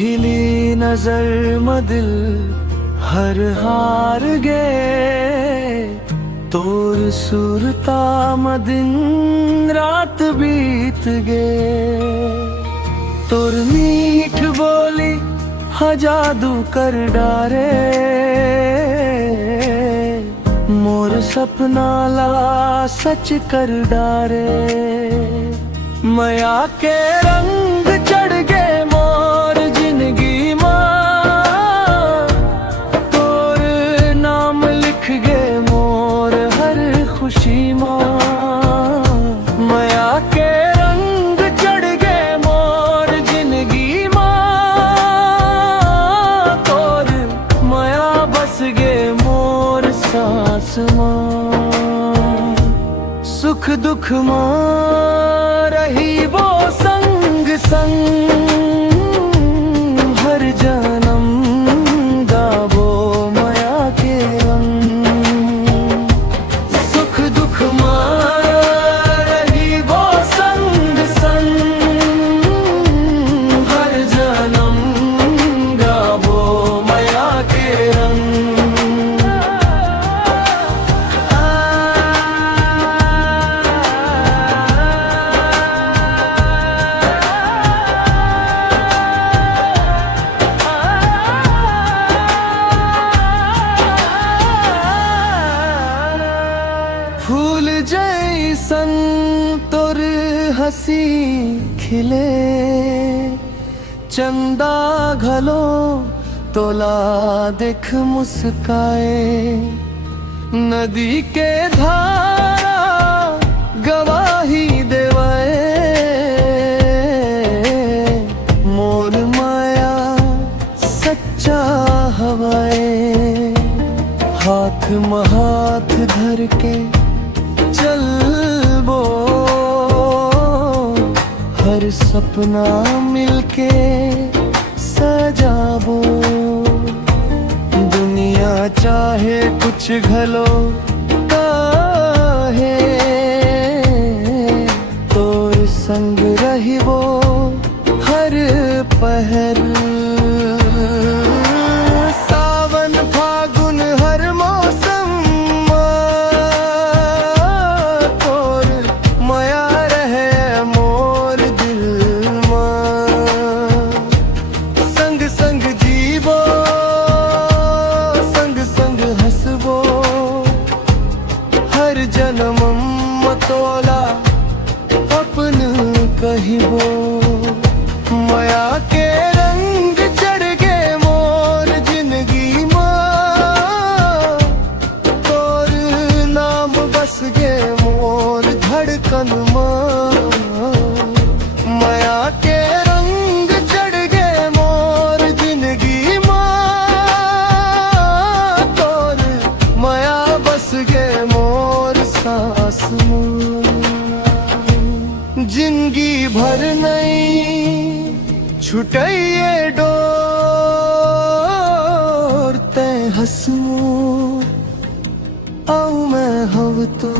पहिली नजर में दिल हर हार गे, तोर सुरता में दिन रात बीत गे। तोर मीठ बोली हा जादू कर डारे, मोर सपना ला सच कर डारे। माया के रंग चढ़ गे मोर जिंदगी मां, तोर नाम लिख गे मोर हर खुशी मां। माया के रंग चढ़ गे मोर जिंदगी मां, तोर माया बस गे मोर सांस मां। सुख दुख मां रही वो संग संग, हर जन्म गावो माया के रंग। सुख दुख मां रही वो संग संग, हर जन्म गावो माया के रंग। फूल जैसन तोर हंसी खिले, चंदा घलो तोला देख मुस्काए। नदी के धारा गवाही देवे, मोर माया सच्चा हवाए। हाथ में हाथ धर के चलबो, हर सपना मिलके सजाबो। दुनिया चाहे कुछ घलो काहे, तोर संग रहिबो हर पहर। सावन फागुन हर मौसम तोर माया रहे मोर दिल मां। संग संग जीवो संग संग हंसबो, हर जन्म तोला अपन कहिबो। माया के रंग चढ़ गे मोर जिंदगी मां, तोर नाम बस गे मोर धड़कन मां। माया के रंग चढ़ गे मोर जिंदगी मां, तोर माया बस गे मोर सांस मां। जिंदगी भर नहीं छुटैये डोर, ते हंसमो आऊ मैं हव तो।